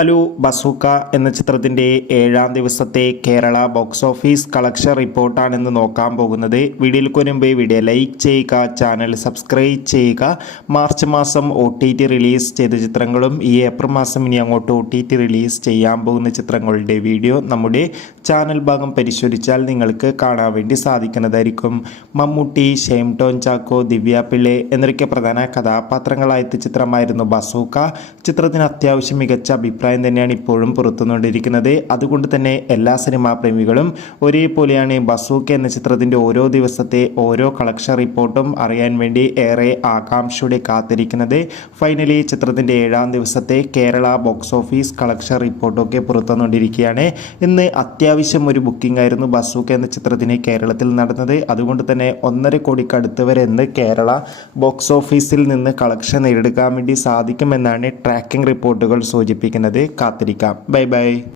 Hello bazooka എന്ന ചിത്രത്തിൻ്റെ 7ാം ദിവസത്തെ കേരള ബോക്സ് ഓഫീസ് കളക്ഷൻ റിപ്പോർട്ടാണെന്ന് നോക്കാൻ പോകുന്നത്. വീഡിയോയിലേക്ക് മുൻപ് വീഡിയോ ലൈക്ക് ചെയ്യുക, ചാനൽ സബ്സ്ക്രൈബ് ചെയ്യുക. മാർച്ച് മാസം OTT റിലീസ് ചെയ്ത ചിത്രങ്ങളും ഈ ഏപ്രിൽ മാസം ഇനി അങ്ങോട്ട് OTT റിലീസ് ചെയ്യാൻ പോകുന്ന ചിത്രങ്ങളുടെ വീഡിയോ നമ്മുടെ ചാനൽ ഭാഗം പരിശോധിച്ചാൽ നിങ്ങൾക്ക് കാണാൻ വേണ്ടി സാധിക്കുന്നതായിരിക്കും. മമ്മൂട്ടി, ഷെയിം ടോൺ ചാക്കോ, ദിവ്യ പിള്ളെ എന്നൊക്കെ പ്രധാന കഥാപാത്രങ്ങളായ ചിത്രമായിരുന്നു ബസൂക്ക. ചിത്രത്തിന് അത്യാവശ്യം മികച്ച അഭിപ്രായം തന്നെയാണ് ഇപ്പോഴും പുറത്തുകൊണ്ടിരിക്കുന്നത്. അതുകൊണ്ട് തന്നെ എല്ലാ സിനിമാ പ്രേമികളും ഒരേപോലെയാണ് ബസൂക്ക എന്ന ചിത്രത്തിൻ്റെ ഓരോ ദിവസത്തെ ഓരോ കളക്ഷൻ റിപ്പോർട്ടും അറിയാൻ വേണ്ടി ഏറെ ആകാംക്ഷയോടെ കാത്തിരിക്കുന്നത്. ഫൈനലി ചിത്രത്തിൻ്റെ 7ാം ദിവസത്തെ കേരള ബോക്സ് ഓഫീസ് കളക്ഷൻ റിപ്പോർട്ടൊക്കെ പുറത്തുകൊണ്ടിരിക്കുകയാണ്. ഇന്ന് അത്യാവശ്യം ഒരു ബുക്കിംഗ് ആയിരുന്നു ബസൂക്ക എന്ന ചിത്രത്തിന് കേരളത്തിൽ നടന്നത്. അതുകൊണ്ട് തന്നെ 1.5 കോടിക്ക് അടുത്ത് വരെ ഇന്ന് കേരള ബോക്സ് ഓഫീസിൽ നിന്ന് കളക്ഷൻ നേടിയെടുക്കാൻ വേണ്ടി സാധിക്കുമെന്നാണ് ട്രാക്കിംഗ് റിപ്പോർട്ടുകൾ സൂചിപ്പിക്കുന്നത്. കാത്തിരിക്കാം. Bye bye.